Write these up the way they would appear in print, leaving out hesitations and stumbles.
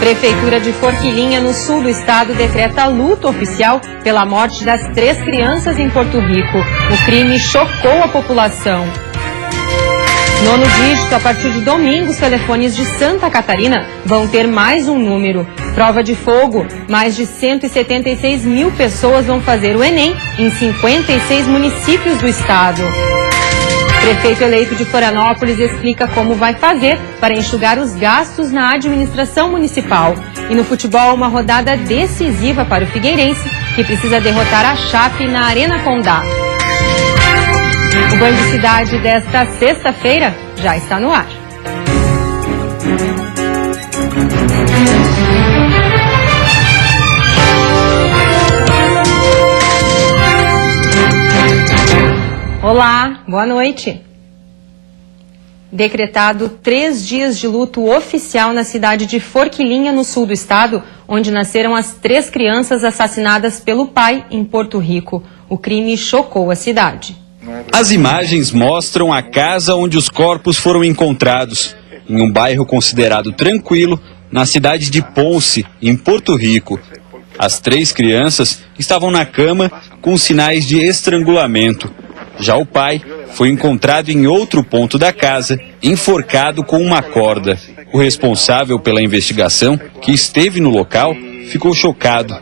Prefeitura de Forquilinha, no sul do estado, decreta luto oficial pela morte das 3 crianças em Porto Rico. O crime chocou a população. 9º dígito, a partir de domingo, os telefones de Santa Catarina vão ter mais um número. Prova de fogo, mais de 176 mil pessoas vão fazer o Enem em 56 municípios do estado. Prefeito eleito de Florianópolis explica como vai fazer para enxugar os gastos na administração municipal. E no futebol, uma rodada decisiva para o Figueirense, que precisa derrotar a Chape na Arena Condá. O Band de Cidade desta sexta-feira já está no ar. Olá, boa noite. Decretado 3 dias de luto oficial na cidade de Forquilinha, no sul do estado, onde nasceram as 3 crianças assassinadas pelo pai em Porto Rico. O crime chocou a cidade. As imagens mostram a casa onde os corpos foram encontrados, em um bairro considerado tranquilo, na cidade de Ponce, em Porto Rico. As 3 crianças estavam na cama com sinais de estrangulamento. Já o pai foi encontrado em outro ponto da casa, enforcado com uma corda. O responsável pela investigação, que esteve no local, ficou chocado.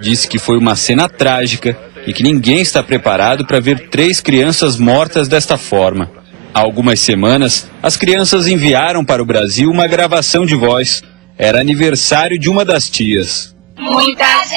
Disse que foi uma cena trágica e que ninguém está preparado para ver 3 crianças mortas desta forma. Há algumas semanas, as crianças enviaram para o Brasil uma gravação de voz. Era aniversário de uma das tias. Muitas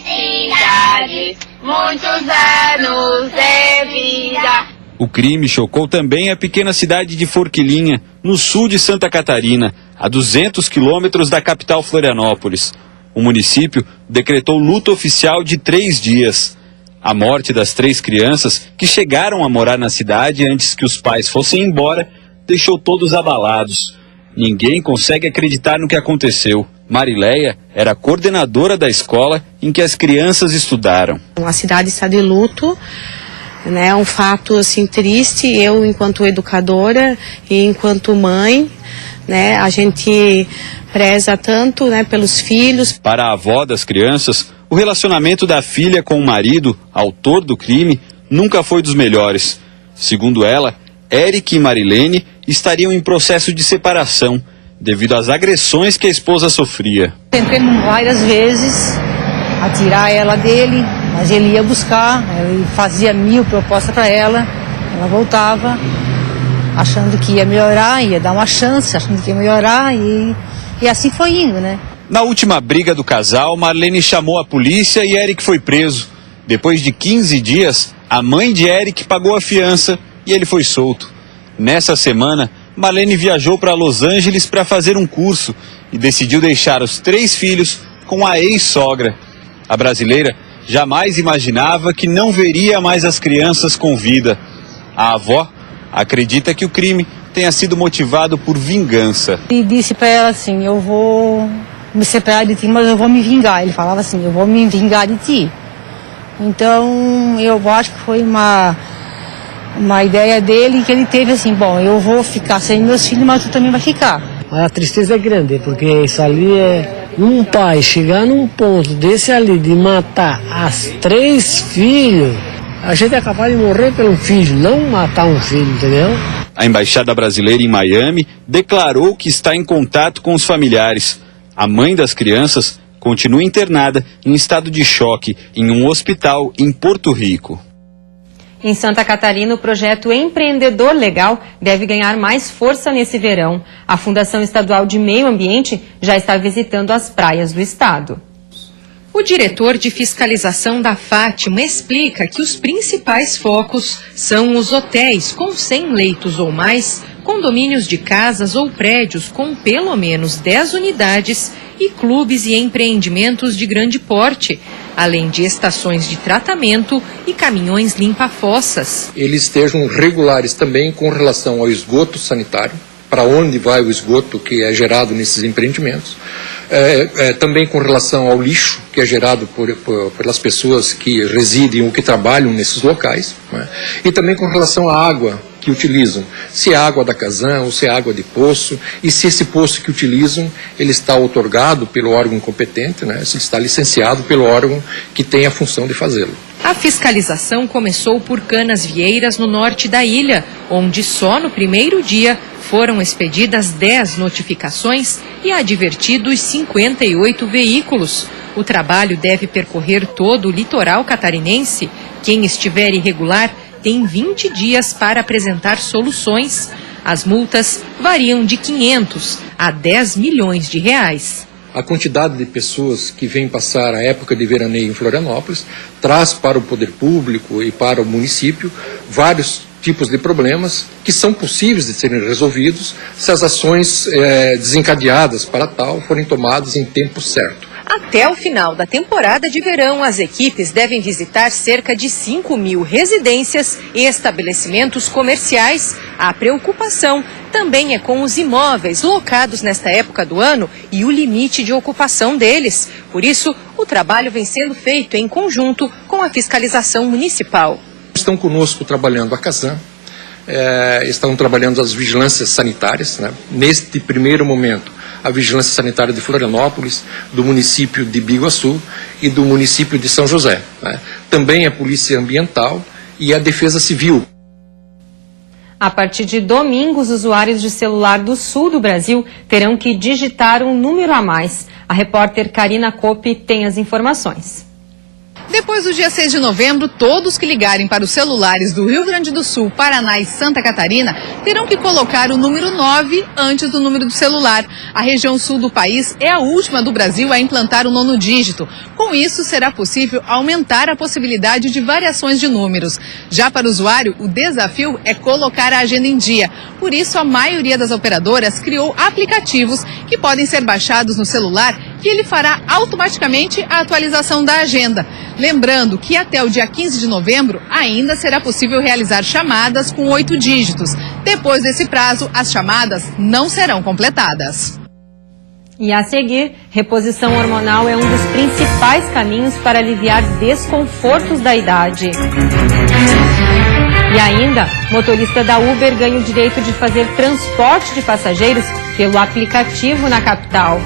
felicidades, muitos anos de vida. O crime chocou também a pequena cidade de Forquilinha, no sul de Santa Catarina, a 200 quilômetros da capital Florianópolis. O município decretou luto oficial de 3 dias. A morte das 3 crianças, que chegaram a morar na cidade antes que os pais fossem embora, deixou todos abalados. Ninguém consegue acreditar no que aconteceu. Marileia era coordenadora da escola em que as crianças estudaram. A cidade está de luto, né? É um fato assim triste. Eu, enquanto educadora e enquanto mãe, né, a gente preza tanto, né, pelos filhos. Para a avó das crianças, o relacionamento da filha com o marido, autor do crime, nunca foi dos melhores. Segundo ela, Eric e Marilene estariam em processo de separação, devido às agressões que a esposa sofria. Tentei várias vezes atirar ela dele, mas ele ia buscar, ele fazia 1000 propostas para ela voltava, achando que ia melhorar, ia dar uma chance, achando que ia melhorar, e assim foi indo, né? Na última briga do casal, Marlene chamou a polícia e Eric foi preso. Depois de 15 dias, a mãe de Eric pagou a fiança e ele foi solto. Nessa semana, Marlene viajou para Los Angeles para fazer um curso e decidiu deixar os 3 filhos com a ex-sogra. A brasileira jamais imaginava que não veria mais as crianças com vida. A avó acredita que o crime tenha sido motivado por vingança. E disse para ela assim: eu vou me separar de ti, mas eu vou me vingar. Ele falava assim: eu vou me vingar de ti. Então eu acho que foi uma ideia dele, que ele teve assim: bom, eu vou ficar sem meus filhos, mas tu também vai ficar. A tristeza é grande, porque isso ali é um pai chegar num ponto desse ali de matar as 3 filhos. A gente é capaz de morrer pelo filho, não matar um filho, entendeu? A embaixada brasileira em Miami declarou que está em contato com os familiares. A mãe das crianças continua internada em estado de choque em um hospital em Porto Rico. Em Santa Catarina, o projeto Empreendedor Legal deve ganhar mais força nesse verão. A Fundação Estadual de Meio Ambiente já está visitando as praias do estado. O diretor de fiscalização da Fátima explica que os principais focos são os hotéis com 100 leitos ou mais, condomínios de casas ou prédios com pelo menos 10 unidades e clubes e empreendimentos de grande porte, além de estações de tratamento e caminhões limpa-fossas. Eles estejam regulares também com relação ao esgoto sanitário, para onde vai o esgoto que é gerado nesses empreendimentos. Também com relação ao lixo que é gerado pelas pessoas que residem ou que trabalham nesses locais, né? E também com relação à água que utilizam, se é água da Casan ou se é água de poço, e se esse poço que utilizam, ele está outorgado pelo órgão competente, né, se está licenciado pelo órgão que tem a função de fazê-lo. A fiscalização começou por Canasvieiras, no norte da ilha, onde só no primeiro dia foram expedidas 10 notificações e advertidos 58 veículos. O trabalho deve percorrer todo o litoral catarinense. Quem estiver irregular tem 20 dias para apresentar soluções. As multas variam de 500 a 10 milhões de reais. A quantidade de pessoas que vêm passar a época de veraneio em Florianópolis traz para o poder público e para o município vários tipos de problemas que são possíveis de serem resolvidos se as ações desencadeadas para tal forem tomadas em tempo certo. Até o final da temporada de verão, as equipes devem visitar cerca de 5.000 residências e estabelecimentos comerciais. A preocupação também é com os imóveis locados nesta época do ano e o limite de ocupação deles. Por isso, o trabalho vem sendo feito em conjunto com a fiscalização municipal. Estão conosco trabalhando a Casan, estão trabalhando as vigilâncias sanitárias, né? Neste primeiro momento, a Vigilância Sanitária de Florianópolis, do município de Biguaçu e do município de São José, né? Também a Polícia Ambiental e a Defesa Civil. A partir de domingo, os usuários de celular do sul do Brasil terão que digitar um número a mais. A repórter Karina Kopp tem as informações. Depois do dia 6 de novembro, todos que ligarem para os celulares do Rio Grande do Sul, Paraná e Santa Catarina terão que colocar o número 9 antes do número do celular. A região sul do país é a última do Brasil a implantar o 9º dígito. Com isso, será possível aumentar a possibilidade de variações de números. Já para o usuário, o desafio é colocar a agenda em dia. Por isso, a maioria das operadoras criou aplicativos que podem ser baixados no celular, que ele fará automaticamente a atualização da agenda. Lembrando que até o dia 15 de novembro ainda será possível realizar chamadas com 8 dígitos. Depois desse prazo, as chamadas não serão completadas. E a seguir, reposição hormonal é um dos principais caminhos para aliviar desconfortos da idade. E ainda, motorista da Uber ganha o direito de fazer transporte de passageiros pelo aplicativo na capital.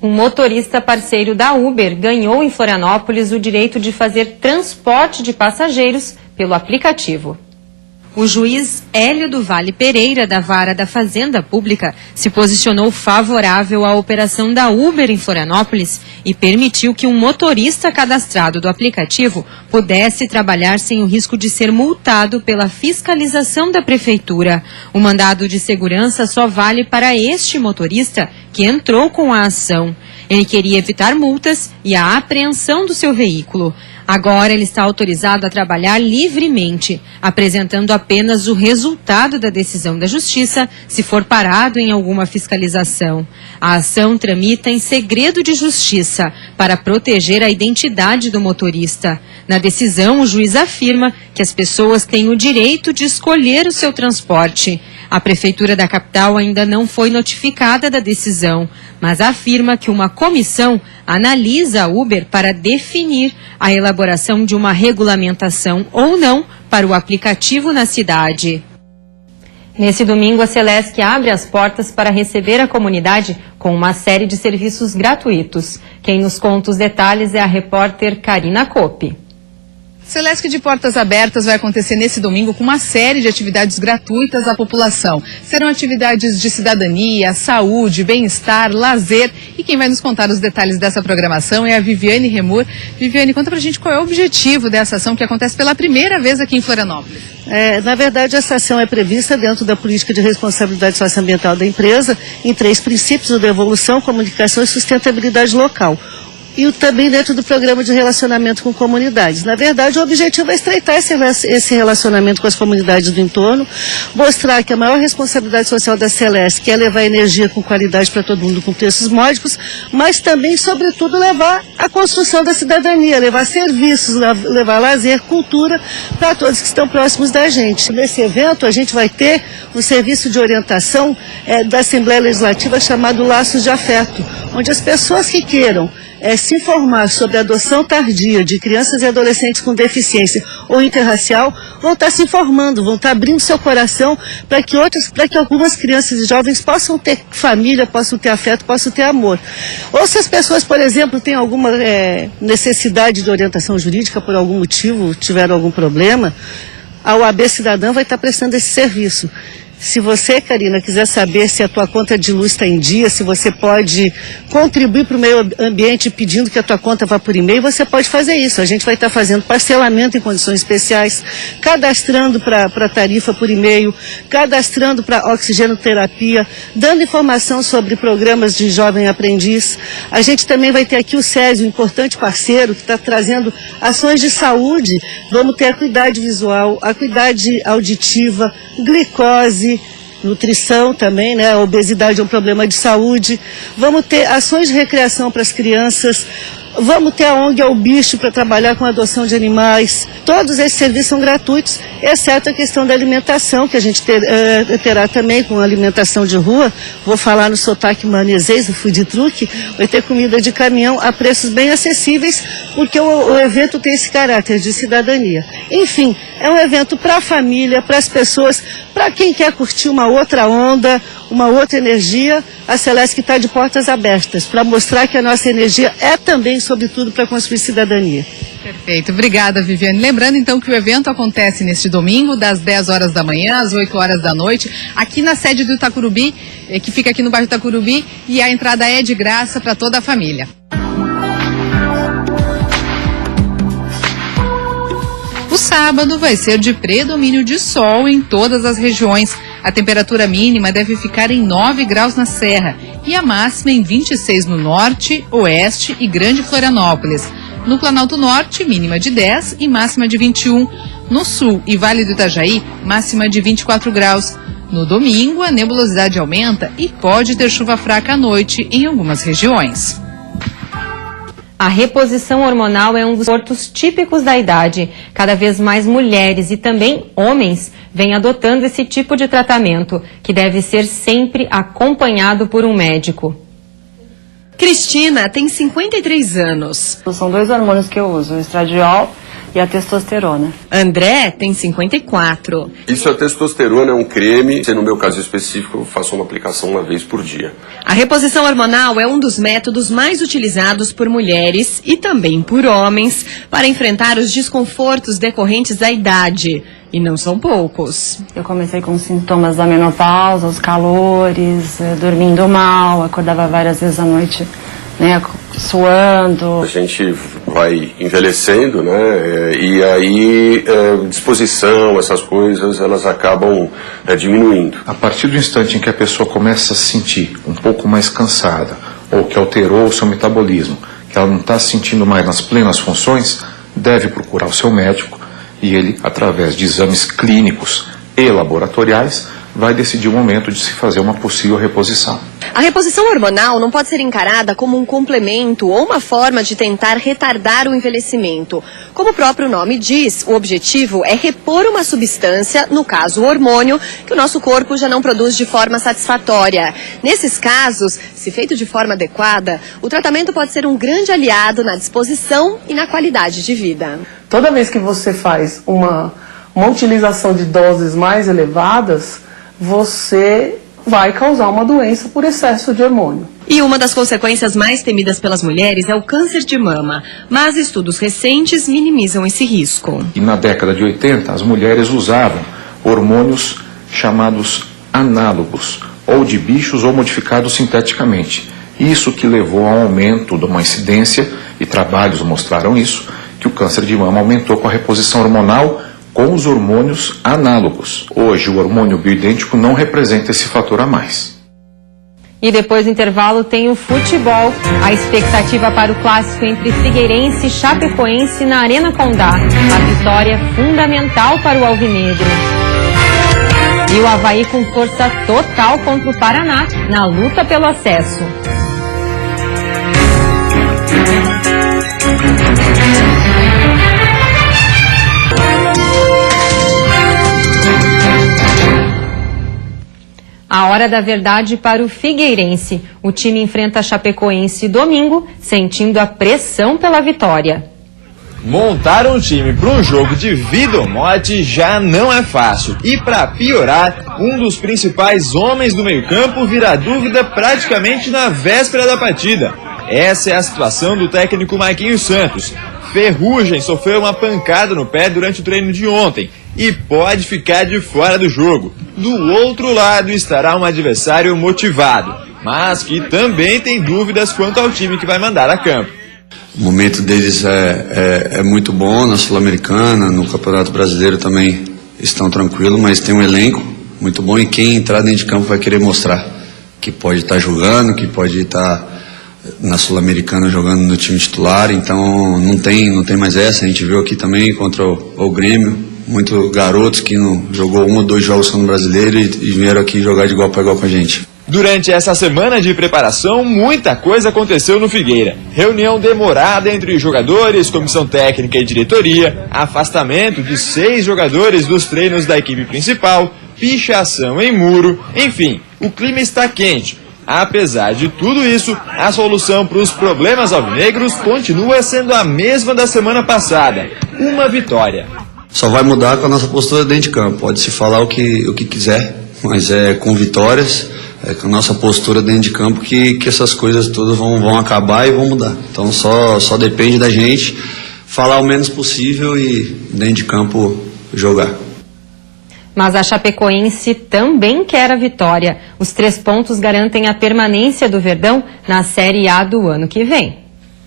Um motorista parceiro da Uber ganhou em Florianópolis o direito de fazer transporte de passageiros pelo aplicativo. O juiz Hélio do Vale Pereira, da Vara da Fazenda Pública, se posicionou favorável à operação da Uber em Florianópolis e permitiu que um motorista cadastrado do aplicativo pudesse trabalhar sem o risco de ser multado pela fiscalização da prefeitura. O mandado de segurança só vale para este motorista que entrou com a ação. Ele queria evitar multas e a apreensão do seu veículo. Agora ele está autorizado a trabalhar livremente, apresentando apenas o resultado da decisão da Justiça, se for parado em alguma fiscalização. A ação tramita em segredo de justiça, para proteger a identidade do motorista. Na decisão, o juiz afirma que as pessoas têm o direito de escolher o seu transporte. A Prefeitura da capital ainda não foi notificada da decisão, mas afirma que uma comissão analisa a Uber para definir a elaboração de uma regulamentação ou não para o aplicativo na cidade. Nesse domingo, a Celesc abre as portas para receber a comunidade com uma série de serviços gratuitos. Quem nos conta os detalhes é a repórter Karina Kopp. Celesc de Portas Abertas vai acontecer nesse domingo com uma série de atividades gratuitas à população. Serão atividades de cidadania, saúde, bem-estar, lazer. E quem vai nos contar os detalhes dessa programação é a Viviane Remur. Viviane, conta pra gente qual é o objetivo dessa ação que acontece pela primeira vez aqui em Florianópolis. Na verdade, essa ação é prevista dentro da política de responsabilidade socioambiental da empresa em 3 princípios: o da evolução, comunicação e sustentabilidade local. e também dentro do programa de relacionamento com comunidades. Na verdade, o objetivo é estreitar esse relacionamento com as comunidades do entorno, mostrar que a maior responsabilidade social da Celesc é levar energia com qualidade para todo mundo com preços módicos, mas também, sobretudo, levar a construção da cidadania, levar serviços, levar lazer, cultura para todos que estão próximos da gente. Nesse evento, a gente vai ter um serviço de orientação da Assembleia Legislativa chamado Laços de Afeto, onde as pessoas que queiram se informar sobre a adoção tardia de crianças e adolescentes com deficiência ou interracial vão estar se informando, vão estar abrindo seu coração para que algumas crianças e jovens possam ter família, possam ter afeto, possam ter amor. Ou se as pessoas, por exemplo, têm alguma necessidade de orientação jurídica por algum motivo, tiveram algum problema, a OAB Cidadã vai estar prestando esse serviço. Se você, Karina, quiser saber se a tua conta de luz está em dia, se você pode contribuir para o meio ambiente pedindo que a tua conta vá por e-mail, você pode fazer isso. A gente vai estar fazendo parcelamento em condições especiais, cadastrando para tarifa por e-mail, cadastrando para oxigenoterapia, dando informação sobre programas de jovem aprendiz. A gente também vai ter aqui o SESI, um importante parceiro que está trazendo ações de saúde. Vamos ter acuidade visual, acuidade auditiva, glicose, nutrição também, né? A obesidade é um problema de saúde. Vamos ter ações de recreação para as crianças. Vamos ter a ONG Ao Bicho para trabalhar com a adoção de animais. Todos esses serviços são gratuitos, exceto a questão da alimentação, que a gente terá também com alimentação de rua. Vou falar no sotaque manesês, no food truck. Vai ter comida de caminhão a preços bem acessíveis, porque o evento tem esse caráter de cidadania. Enfim, é um evento para a família, para as pessoas, para quem quer curtir uma outra onda, uma outra energia. A Celesc está de portas abertas para mostrar que a nossa energia é também, sobretudo, para construir cidadania. Perfeito, obrigada, Viviane. Lembrando então que o evento acontece neste domingo, das 10 horas da manhã às 8 horas da noite, aqui na sede do Itacurubi, que fica aqui no bairro Itacurubi, e a entrada é de graça para toda a família. O sábado vai ser de predomínio de sol em todas as regiões. A temperatura mínima deve ficar em 9 graus na Serra e a máxima em 26 no Norte, Oeste e Grande Florianópolis. No Planalto Norte, mínima de 10 e máxima de 21. No Sul e Vale do Itajaí, máxima de 24 graus. No domingo, a nebulosidade aumenta e pode ter chuva fraca à noite em algumas regiões. A reposição hormonal é um dos portos típicos da idade. Cada vez mais mulheres e também homens vêm adotando esse tipo de tratamento, que deve ser sempre acompanhado por um médico. Cristina tem 53 anos. São 2 hormônios que eu uso, o estradiol e a testosterona. André tem 54. Isso, a testosterona é um creme. No meu caso específico, eu faço uma aplicação uma vez por dia. A reposição hormonal é um dos métodos mais utilizados por mulheres e também por homens para enfrentar os desconfortos decorrentes da idade. E não são poucos. Eu comecei com sintomas da menopausa, os calores, dormindo mal, acordava várias vezes à noite, né, suando. A gente vai envelhecendo, né, e aí disposição, essas coisas, elas acabam diminuindo. A partir do instante em que a pessoa começa a se sentir um pouco mais cansada, ou que alterou o seu metabolismo, que ela não está se sentindo mais nas plenas funções, deve procurar o seu médico e ele, através de exames clínicos e laboratoriais, vai decidir o momento de se fazer uma possível reposição. A reposição hormonal não pode ser encarada como um complemento ou uma forma de tentar retardar o envelhecimento. Como o próprio nome diz, o objetivo é repor uma substância, no caso o hormônio, que o nosso corpo já não produz de forma satisfatória. Nesses casos, se feito de forma adequada, o tratamento pode ser um grande aliado na disposição e na qualidade de vida. Toda vez que você faz uma utilização de doses mais elevadas, você vai causar uma doença por excesso de hormônio. E uma das consequências mais temidas pelas mulheres é o câncer de mama, mas estudos recentes minimizam esse risco. E na década de 80, as mulheres usavam hormônios chamados análogos, ou de bichos ou modificados sinteticamente. Isso que levou ao aumento de uma incidência, e trabalhos mostraram isso, que o câncer de mama aumentou com a reposição hormonal com os hormônios análogos. Hoje, o hormônio bioidêntico não representa esse fator a mais. E depois do intervalo tem o futebol. A expectativa para o clássico entre Figueirense e Chapecoense na Arena Condá. A vitória é fundamental para o alvinegro. E o Avaí com força total contra o Paraná na luta pelo acesso. A hora da verdade para o Figueirense. O time enfrenta a Chapecoense domingo, sentindo a pressão pela vitória. Montar um time para um jogo de vida ou morte já não é fácil. E para piorar, um dos principais homens do meio-campo vira dúvida praticamente na véspera da partida. Essa é a situação do técnico Marquinhos Santos. Ferrugem sofreu uma pancada no pé durante o treino de ontem e pode ficar de fora do jogo. Do outro lado estará um adversário motivado, mas que também tem dúvidas quanto ao time que vai mandar a campo. O momento deles é muito bom na Sul-Americana, no Campeonato Brasileiro também estão tranquilos, mas tem um elenco muito bom e quem entrar dentro de campo vai querer mostrar que pode estar jogando, que pode estar na Sul-Americana jogando no time titular, então não tem mais essa. A gente viu aqui também contra o Grêmio, muitos garotos que não jogou 1 ou 2 jogos no Brasileiro e vieram aqui jogar de igual para igual com a gente. Durante essa semana de preparação, muita coisa aconteceu no Figueira. Reunião demorada entre jogadores, comissão técnica e diretoria, afastamento de 6 jogadores dos treinos da equipe principal, pichação em muro, enfim, o clima está quente. Apesar de tudo isso, a solução para os problemas alvinegros continua sendo a mesma da semana passada, uma vitória. Só vai mudar com a nossa postura dentro de campo, pode-se falar o que quiser, mas é com vitórias, é com a nossa postura dentro de campo que essas coisas todas vão acabar e vão mudar. Então só depende da gente falar o menos possível e dentro de campo jogar. Mas a Chapecoense também quer a vitória. Os 3 pontos garantem a permanência do Verdão na Série A do ano que vem.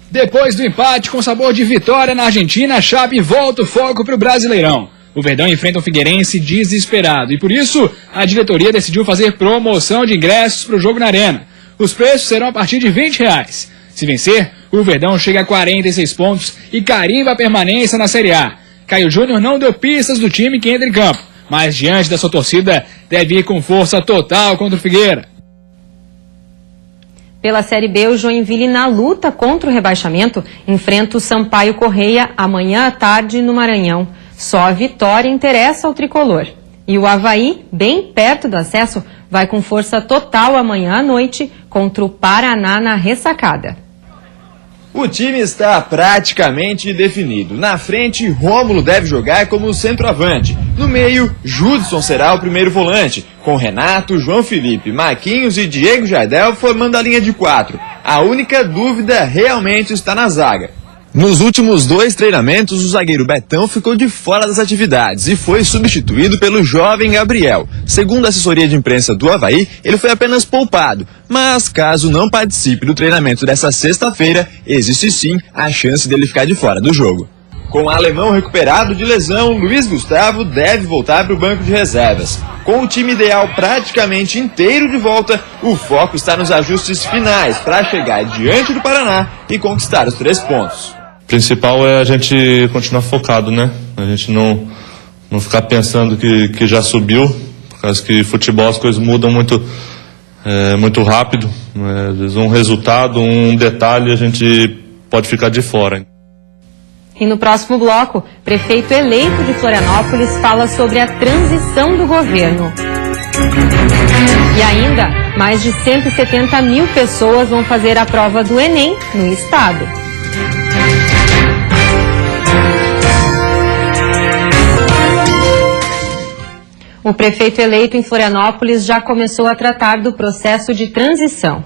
Depois do empate com sabor de vitória na Argentina, a Chape volta o foco para o Brasileirão. O Verdão enfrenta o Figueirense desesperado e por isso a diretoria decidiu fazer promoção de ingressos para o jogo na Arena. Os preços serão a partir de R$20. Se vencer, o Verdão chega a 46 pontos e carimba a permanência na Série A. Caio Júnior não deu pistas do time que entra em campo, mas diante da sua torcida deve ir com força total contra o Figueira. Pela Série B, o Joinville, na luta contra o rebaixamento, enfrenta o Sampaio Correia amanhã à tarde no Maranhão. Só a vitória interessa ao tricolor. E o Avaí, bem perto do acesso, vai com força total amanhã à noite contra o Paraná na Ressacada. O time está praticamente definido. Na frente, Rômulo deve jogar como centroavante. No meio, Judson será o primeiro volante, com Renato, João Felipe, Marquinhos e Diego Jardel formando a linha de 4. A única dúvida realmente está na zaga. Nos últimos 2 treinamentos, o zagueiro Betão ficou de fora das atividades e foi substituído pelo jovem Gabriel. Segundo a assessoria de imprensa do Avaí, ele foi apenas poupado, mas caso não participe do treinamento dessa sexta-feira, existe sim a chance dele ficar de fora do jogo. Com o alemão recuperado de lesão, Luiz Gustavo deve voltar para o banco de reservas. Com o time ideal praticamente inteiro de volta, o foco está nos ajustes finais para chegar diante do Paraná e conquistar os 3 pontos. O principal é a gente continuar focado, né? A gente não ficar pensando que já subiu, por causa que futebol as coisas mudam muito rápido. Às vezes um resultado, um detalhe, a gente pode ficar de fora. E no próximo bloco, prefeito eleito de Florianópolis fala sobre a transição do governo. E ainda, mais de 170 mil pessoas vão fazer a prova do Enem no estado. O prefeito eleito em Florianópolis já começou a tratar do processo de transição.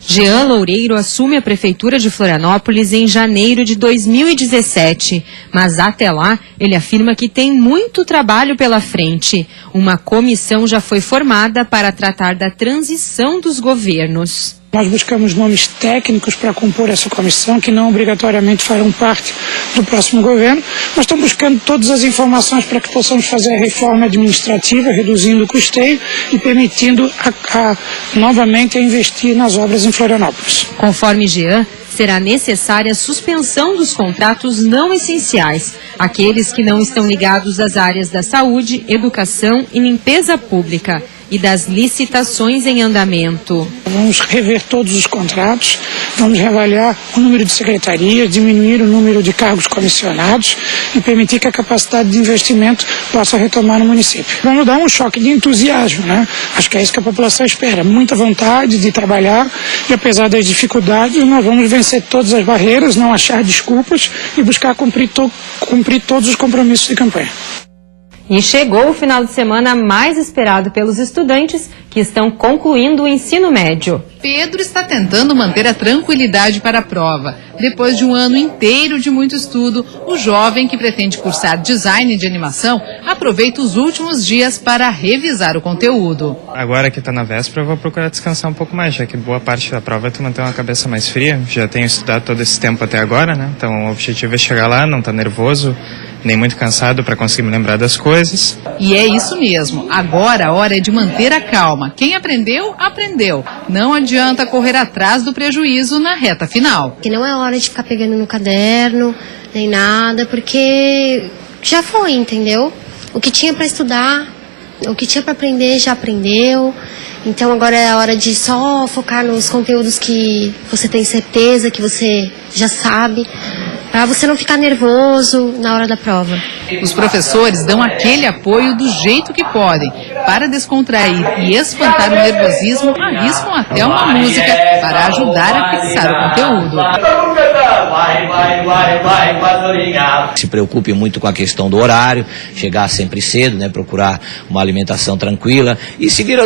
Jean Loureiro assume a prefeitura de Florianópolis em janeiro de 2017, mas até lá ele afirma que tem muito trabalho pela frente. Uma comissão já foi formada para tratar da transição dos governos. Nós buscamos nomes técnicos para compor essa comissão, que não obrigatoriamente farão parte do próximo governo, mas estão buscando todas as informações para que possamos fazer a reforma administrativa, reduzindo o custeio e permitindo novamente a investir nas obras em Florianópolis. Conforme Jean, será necessária a suspensão dos contratos não essenciais, aqueles que não estão ligados às áreas da saúde, educação e limpeza pública, e das licitações em andamento. Vamos rever todos os contratos, vamos reavaliar o número de secretarias, diminuir o número de cargos comissionados e permitir que a capacidade de investimento possa retomar no município. Vamos dar um choque de entusiasmo, né? Acho que é isso que a população espera, muita vontade de trabalhar e apesar das dificuldades nós vamos vencer todas as barreiras, não achar desculpas e buscar cumprir todos os compromissos de campanha. E chegou o final de semana mais esperado pelos estudantes que estão concluindo o ensino médio. Pedro está tentando manter a tranquilidade para a prova. Depois de um ano inteiro de muito estudo, o jovem que pretende cursar design de animação aproveita os últimos dias para revisar o conteúdo. Agora que está na véspera, eu vou procurar descansar um pouco mais, já que boa parte da prova é tu manter uma cabeça mais fria. Já tenho estudado todo esse tempo até agora, né? Então o objetivo é chegar lá, não estar nervoso, nem muito cansado para conseguir me lembrar das coisas. E é isso mesmo. Agora a hora é de manter a calma. Quem aprendeu, aprendeu. Não adianta correr atrás do prejuízo na reta final. Que não é hora de ficar pegando no caderno, nem nada, porque já foi, entendeu? O que tinha para estudar, o que tinha para aprender, já aprendeu. Então agora é a hora de só focar nos conteúdos que você tem certeza, que você já sabe, para você não ficar nervoso na hora da prova. Os professores dão aquele apoio do jeito que podem. Para descontrair e espantar o nervosismo, arriscam até uma música para ajudar a fixar o conteúdo. Se preocupe muito com a questão do horário, chegar sempre cedo, né, procurar uma alimentação tranquila e seguir a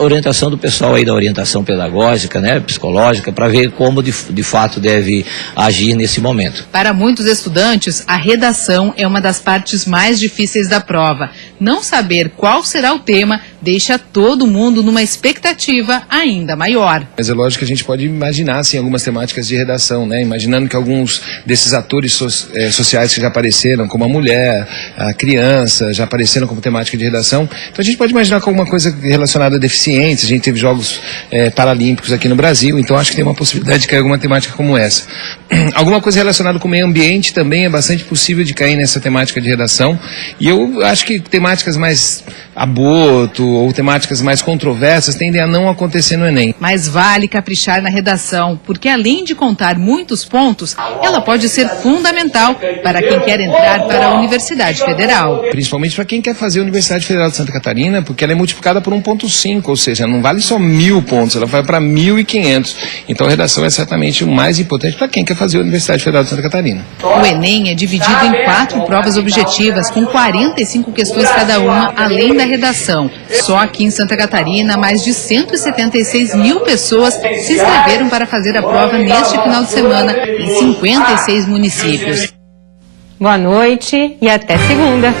orientação do pessoal aí da orientação pedagógica, né, psicológica, para ver como de fato deve agir nesse momento. Para muitos estudantes, a redação é uma das partes mais difíceis da prova. Não saber qual será o tema deixa todo mundo numa expectativa ainda maior. Mas é lógico que a gente pode imaginar assim, algumas temáticas de redação, né? Imaginando que alguns desses atores sociais que já apareceram, como a mulher, a criança, já apareceram como temática de redação. Então a gente pode imaginar com alguma coisa relacionada a deficientes. A gente teve Jogos Paralímpicos aqui no Brasil, então acho que tem uma possibilidade de cair alguma temática como essa. Alguma coisa relacionada com o meio ambiente também é bastante possível de cair nessa temática de redação. E eu acho que temáticas mais aborto ou temáticas mais controversas tendem a não acontecer no Enem. Mas vale caprichar na redação, porque além de contar muitos pontos, ela pode ser fundamental para quem quer entrar para a Universidade Federal. Principalmente para quem quer fazer a Universidade Federal de Santa Catarina, porque ela é multiplicada por 1,5, ou seja, não vale só 1.000 pontos, ela vai para 1.500. Então a redação é certamente o mais importante para quem quer fazer a Universidade Federal de Santa Catarina. O Enem é dividido em 4 provas objetivas, com 45 questões cada uma, além da redação. Só aqui em Santa Catarina, mais de 176 mil pessoas se inscreveram para fazer a prova neste final de semana em 56 municípios. Boa noite e até segunda.